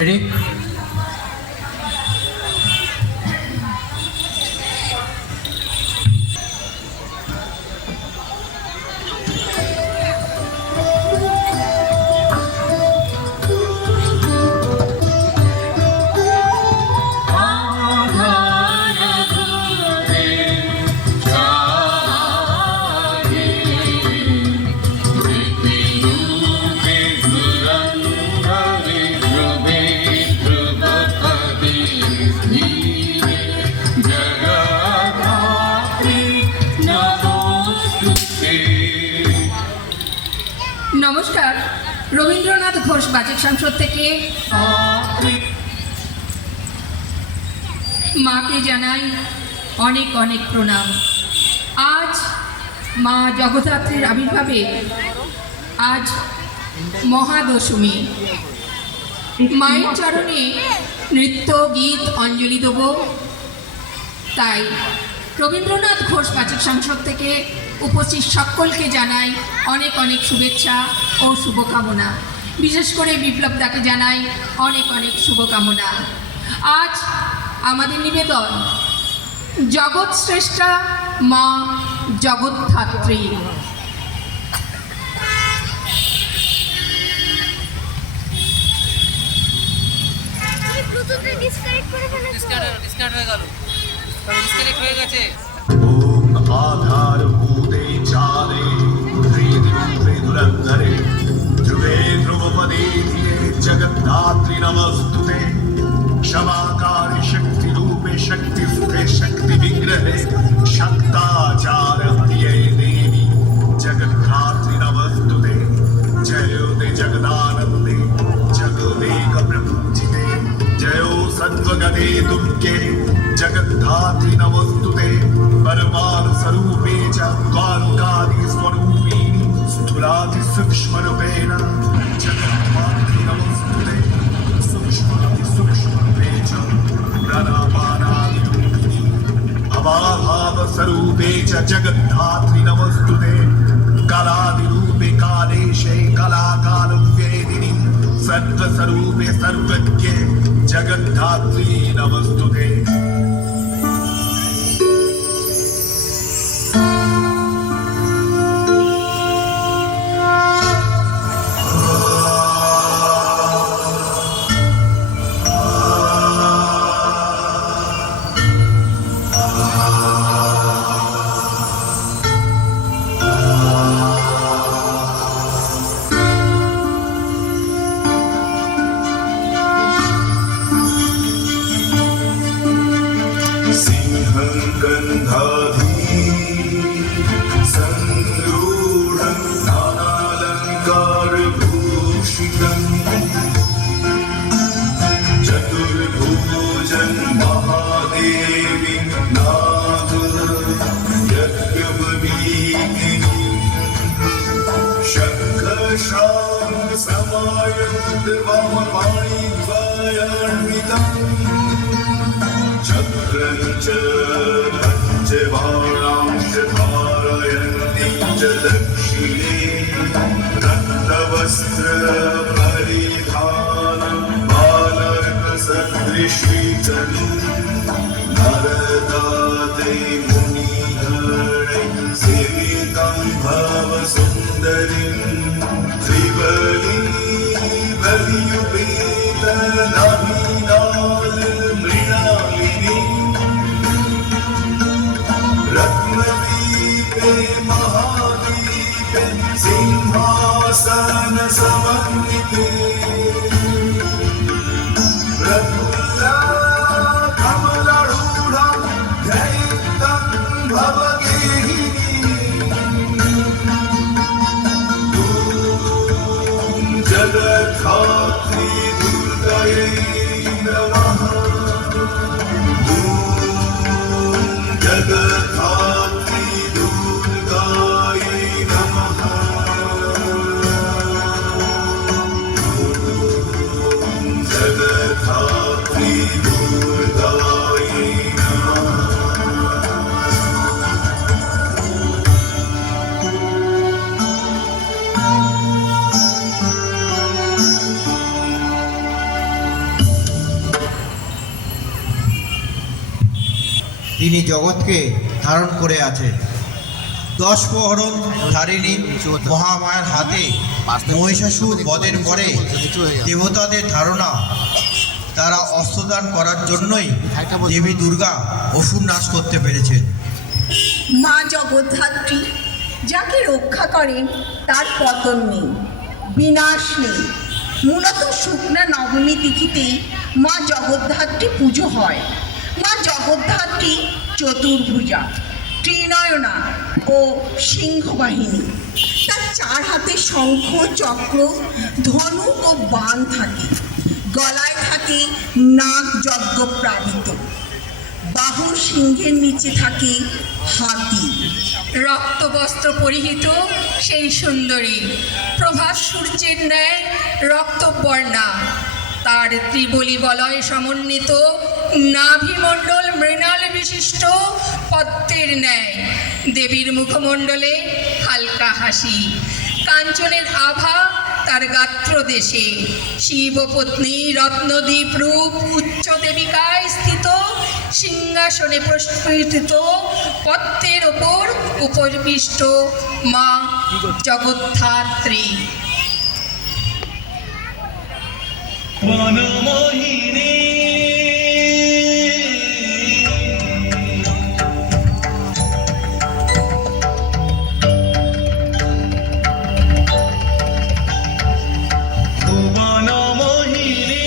Ready? নমস্কার, রবীন্দ্রনাথ ঘোষ বাচিক সংসদ থেকে মাকে জানাই অনেক অনেক প্রণাম। আজ মা জগদ্ধাত্রীর আবির্ভাবে আজ মহাদশমী। মায়ের চরণে নৃত্য গীত অঞ্জলি দেব। তাই রবীন্দ্রনাথ ঘোষ বাচিক সংসদ থেকে উপস্থিত সকলকে জানাই অনেক অনেক শুভেচ্ছা ও শুভকামনা। বিশেষ করে বিপ্লবদাকে জানাই অনেক অনেক শুভকামনা। আজ আমাদের নিবেদন জগৎ শ্রেষ্ঠা মা জগদ্ধাত্রী। आधारभूते चारे ध्रुवे धुरन्धरे ध्रुवे ध्रुवपदे धिये जगद्धात्री नमस्तुते क्षमाकारि शक्तिरूपे शक्तिस्ते शक्तिविग्रहे शक्ताचार हरिये देवी जगद्धात्री नमस्तुते जयोते जगदानन्दे जगदेकप्रपूजिते जयो सत्त्वगते दुर्गे जगद्धात्री नमस्तुते परमाणु स्वरूपे च कालिकादि स्वरूपिणी स्थूलादि सूक्ष्मरूपेण जगद्धात्री नमस्तुते सूक्ष्मादि सूक्ष्मरूपे च प्राणापानादि रूपिणी अभाव स्वरूपे च जगद्धात्री नमस्तुते कलादिरूपे कालेशे कलाकालव्येदिनी सर्वस्वरूपे सर्वज्ञे जगद्धात्री नमस्तुते। चतुर्भुजन महादेवी नाथ यज्ञवीतिनी शङ्खशां समायुक्तवामपाणिद्वयान्वितम् चक्रं च पञ्चबाणांश्च धारयन्ती च दक्षिणे रक्तवस्त्रपरिधानं बालकसदृशीतनु नरदाते मुनिगणैः सेवितं भवसुन्दरीं त्रिबली बलियुपेतनभिनालमृणालिनी रत्नदीपे महादीपे सिंहासन समन्विते प्रफुल्ला कमलारूढं ध्यायन्तं भवगेहिनी जगद्धात्री তিনি জগৎকে ধারণ করে আছেন। 10 প্রহরণ ধারিণী মহামায়ার হাতে মহিষাসুর বধের পরে দেবতাদের ধারণা তারা অস্ত্রদান করার জন্যই দেবী দুর্গা অসুর নাশ করতে পেরেছেন। মা জগদ্ধাত্রী যাকে রক্ষা করেন তার পতন নেই, বিনাশ নেই। মূলত শুক্লা নবমী তিথিতেই মা জগদ্ধাত্রী পুজো হয়। মা জগদ্ধাত্রী চতুর্ভুজা, ত্রিনয়না ও সিংহবাহিনী। তার 4 হাতে শঙ্খ, চক্র, ধনুক ও বাণ থাকে। গলায় থাকে নাগ যজ্ঞ প্লাবিত। বাহুর সিংহের নিচে থাকে হাতি। রক্তবস্ত্র পরিহিত সেই সুন্দরী প্রভাত সূর্যের ন্যায় রক্তবর্ণা, তার ত্রিবলী বলয় সমন্বিত নাভিমণ্ডল মৃণাল বিশিষ্ট পদ্মের ন্যায়। দেবীর মুখমণ্ডলে হালকা হাসি, কাঞ্চনের আভা তার গাত্র দেশে। শিবপত্নী রত্নদ্বীপ রূপ উচ্চ দেবিকায় স্থিত, সিংহাসনে প্রস্ফুটিত পদ্মের ওপর উপবিষ্ট মা জগদ্ধাত্রী। বনমোহিনী বনমোহিনী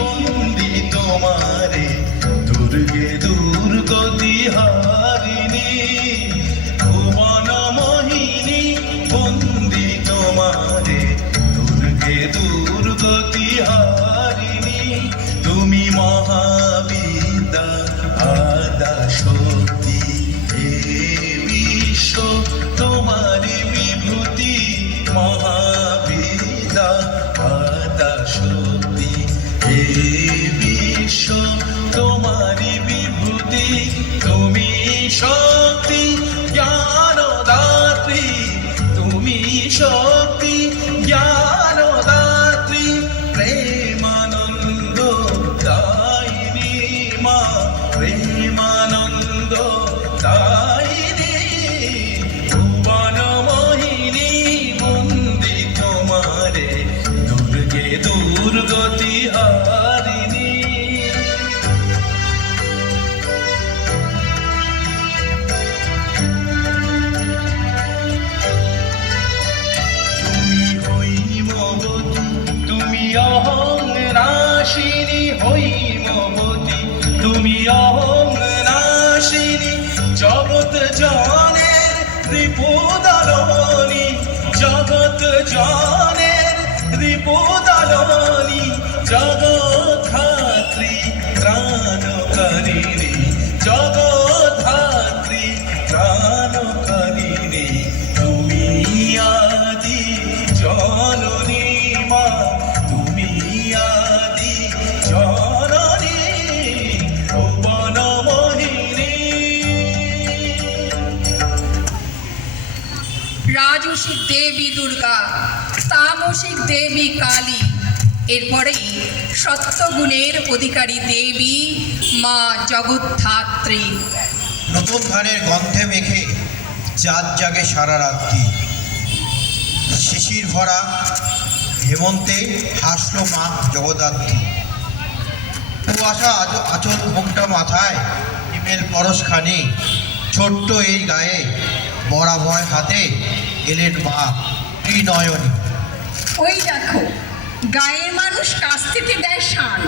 বন্দি তোমারে দুর্গে দুর্গতি হারিণী। বনমোহিনী বন্দি তোমারে দুর্গে দুর্গতি হারিণী। তুমি মহাবিদ্যা আদা শক্তি, হে বিশ্ব তোমারি বিভূতি। মহাবিদ্যা আদা শক্তি, হে বিশ্ব তোমারি বিভূতি। তুমি শক্তি জ্ঞানদাত্রী, তুমি শক্তি জ্ঞানদাত্রী। প্রেমানন্দ দায়িনী মা, প্রেমানন্দ দায়িনী। ভুবনমোহিনী বন্দি তোমারে দুর্গে দুর্গতি হারিণী। তুমি হৈমবতী, তুমি অহং নাশিনী। হৈমবতী তুমি অহং নাশিনী। জগৎ জনের রিপুদালনী, জগৎ জনের রিপুদালনী। জগদ্ধাত্রী ত্রাণকারিণী, জগদ্ধাত্রী ত্রাণকারিণী। তুমি আদি জননী মা, তুমি আদি জননী। ভুবনমোহিনী রাজসিক দেবী দুর্গা, তামসিক দেবী কালী, এরপরেই সত্যগুণের অধিকারী দেবী মা জগদ্ধাত্রী। নতুন ধানের গন্ধে মেখে চাঁদ জাগে সারা রাত্রি। শিশির ভরা হেমন্তে হাসল মা জগদ্ধাত্রী। কুয়াশা আচল মুখটা মাথায়, হিমেল পরশখানি। ছোট্ট এই গায়ে বরাভয় হাতে এলেন মা ত্রিনয়নী। ওই দেখো, গায়ের মানুষ কাছ থেকে দেয় শান।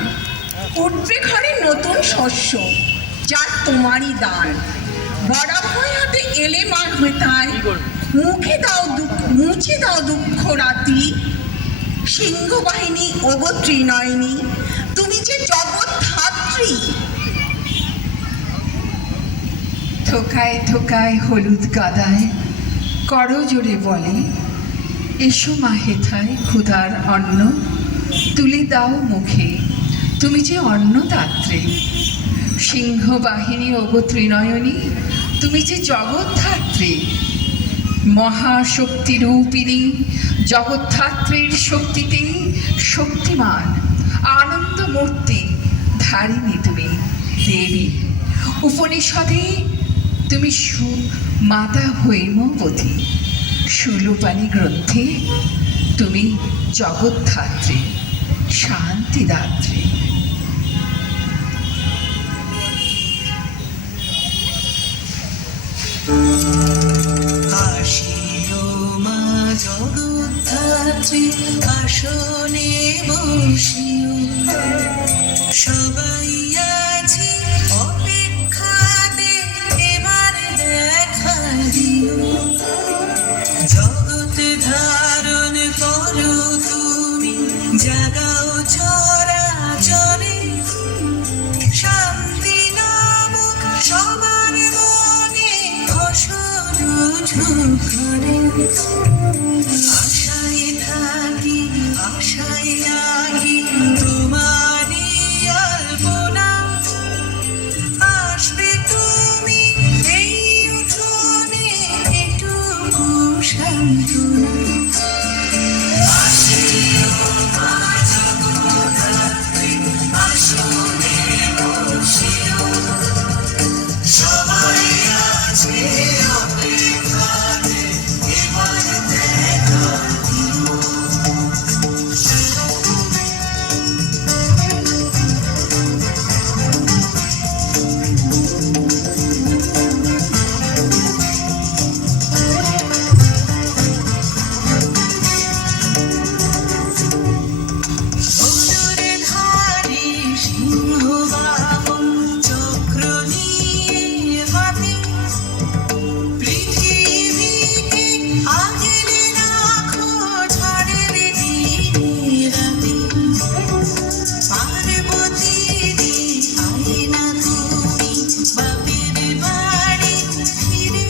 উঠবে ঘরে নতুন শস্য, যার তোমারই দান। বরাভয় হাতে এলে মা হতায়, মুছে দাও দুঃখ রাতি। সিংহবাহিনী ওগো ত্রিনয়নী, তুমি যে জগদ্ধাত্রী। থোকায় থোকায় হলুদ গাদায় করজোড়ে বলে, এসো মা হেথায় ক্ষুধার অন্ন, তুলে দাও মুখে, তুমি যে অন্নদাত্রী। সিংহবাহিনী ওগো ত্রিনয়নী, তুমি যে জগদ্ধাত্রী। মহাশক্তিরূপিণী জগদ্ধাত্রীর শক্তিতেই শক্তিমান আনন্দমূর্তি ধারিণী তুমি দেবী। উপনিষদে তুমি মাতা হৈমবতী, শূলপাণি গ্রন্থে তুমি জগদ্ধাত্রী, শান্তিদাত্রী। আসিও মা জগদ্ধাত্রী, আসনে বসিও, সবাই আছে অপেক্ষাতে, এবার দেখা দিও। জগৎ ধারণ করো তুমি, জাগাও চরাচরে, শান্তি নামক সবার মনে অসরু করে। আশায় থাকি, আশায় আগি, তোমারই আলপনা, আসবে তুমি এই উঠোনে, এটুকু সান্ত্বনা। আসিও মা জগদ্ধাত্রী, আসনে বসিও, সবাই আছে অপেক্ষাতে, এবার দেখা দিও। ধনুরে ধারী সিংহবাহন, চক্র নিয়ে হাতে, পৃথিবীকে আগলে রাখো ঝড়ের দিনে রাতে। পার্বতী দি আয় না তুমি বাপের বাড়ি ফিরে,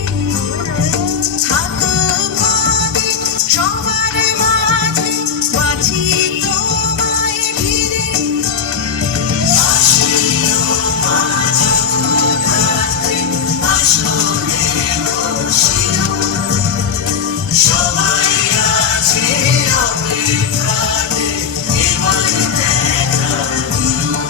থাকো পদে সবার মাঝে, বাঁচি তোমায় ঘিরে। আসিও মা জগদ্ধাত্রী, আসনে বসিও, সবাই আছে অপেক্ষাতে, এবার দেখা দিও।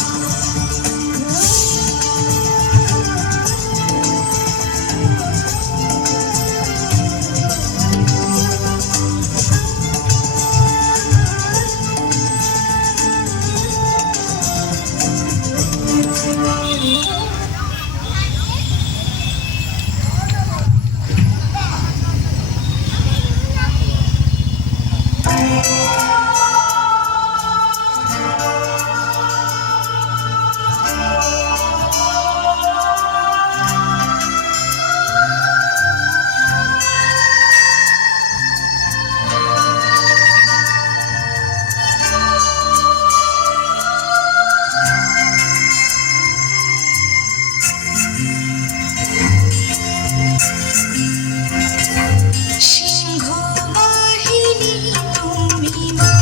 সিংহবাহিনী তুমি মা,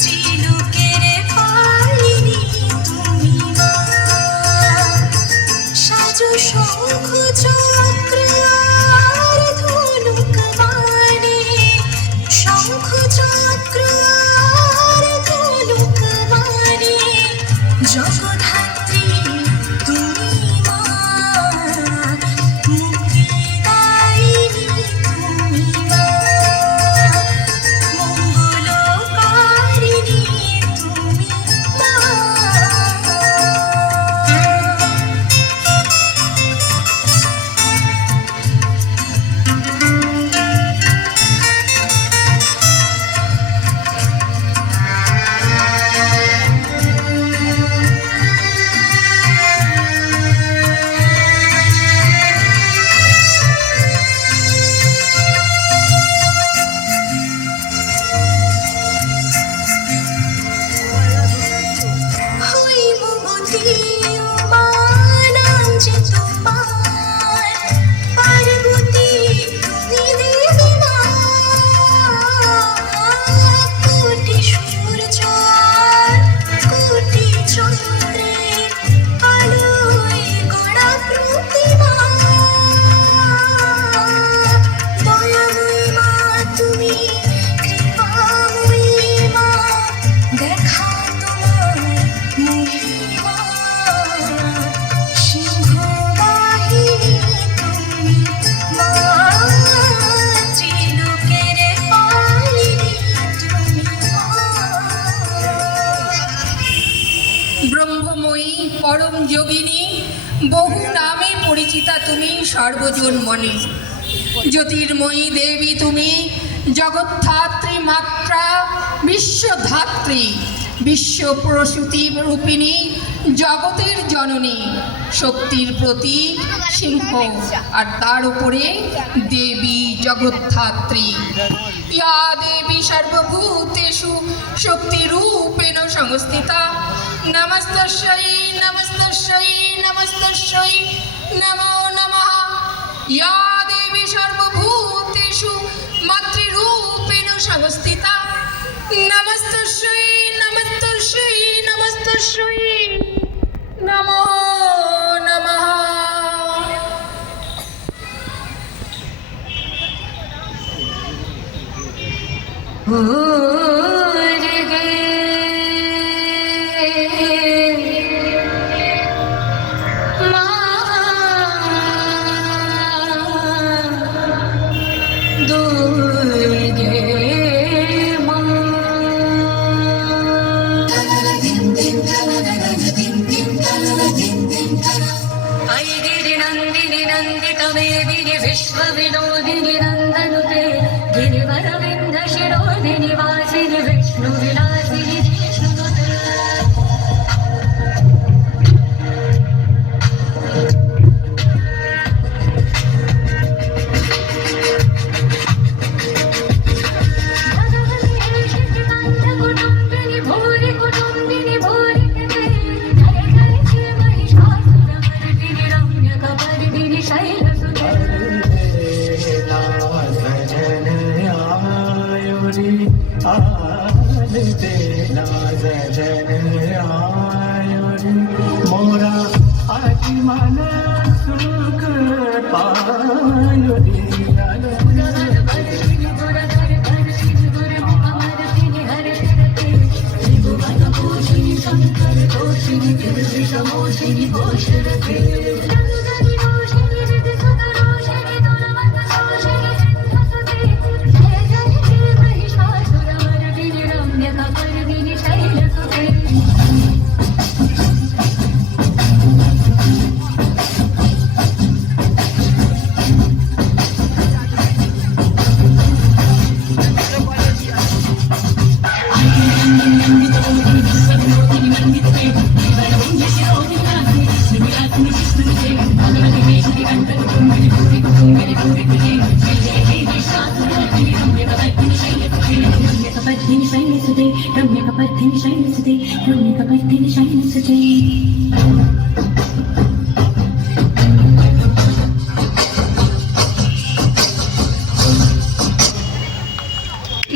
ত্রিলোকের পালিনী তুমি মা, সাজো শঙ্খ চক্র আর ধনুক বাণে, শঙ্খ চক্র আর ধনুক বাণে, জগদ্ধাত্রী তুমি মা, মুক্তিদায়িনী তুমি মা, মঙ্গলকারিণী তুমি মা। ব্রহ্মময়ী পরম যোগিনী, বহু নামে পরিচিতা তুমি সর্বজন মনে। জ্যোতির্ময়ী দেবী তুমি, জগদ্ধাত্রী মাত্রা, বিশ্বধাত্রী, বিশ্ব প্রসূতি রূপিণী, জগতের জননী, শক্তির প্রতীক সিংহ, আর তার উপরে দেবী জগদ্ধাত্রী। ইয়া দেবী সর্বভূতেষু শক্তিরূপেণ সংস্থিতা, নমস্তস্যৈ নমস্তস্যৈ নমস্তস্যৈ নমো নমঃ। ইয়া দেবী সর্বভূতেষু মাতৃরূপেণ সংস্থিতা, নমস্তস্যৈ নমস্তস্যৈ নমস্তস্যৈ নমো নমঃ। गिरिनन्दिनि नन्दितमेदिनि विश्वविनोदिनि नन्दनुते, गिरिवरविन्ध्यशिरोधिनि वासिनि विष्णुविलासिनि जिष्णुनुते। कुटुम्बिनि भूरि कुटुम्बिनि भूरि जय जय जय महिषासुरमर्दिनि रम्यकपर्दिनि शैलसुते। मोरा आदि मन सुख पायोरी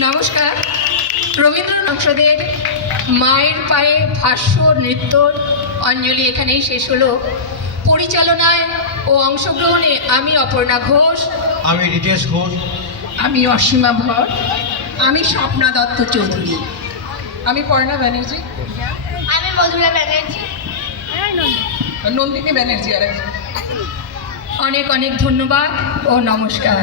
নমস্কার। রবীন্দ্রনাথের মায়ের পায়ে ভাষ্য নৃত্য অঞ্জলি এখানেই শেষ হলো। পরিচালনায় ও অংশগ্রহণে আমি অপর্ণা ঘোষ, আমি রিতেশ ঘোষ, আমি অসীমা ভর, আমি স্বপ্না দত্ত চৌধুরী, আমি পর্ণা ব্যানার্জি, আমি মধুরা ব্যানার্জি, নন্দিনী ব্যানার্জি আর অনেক অনেক ধন্যবাদ ও নমস্কার।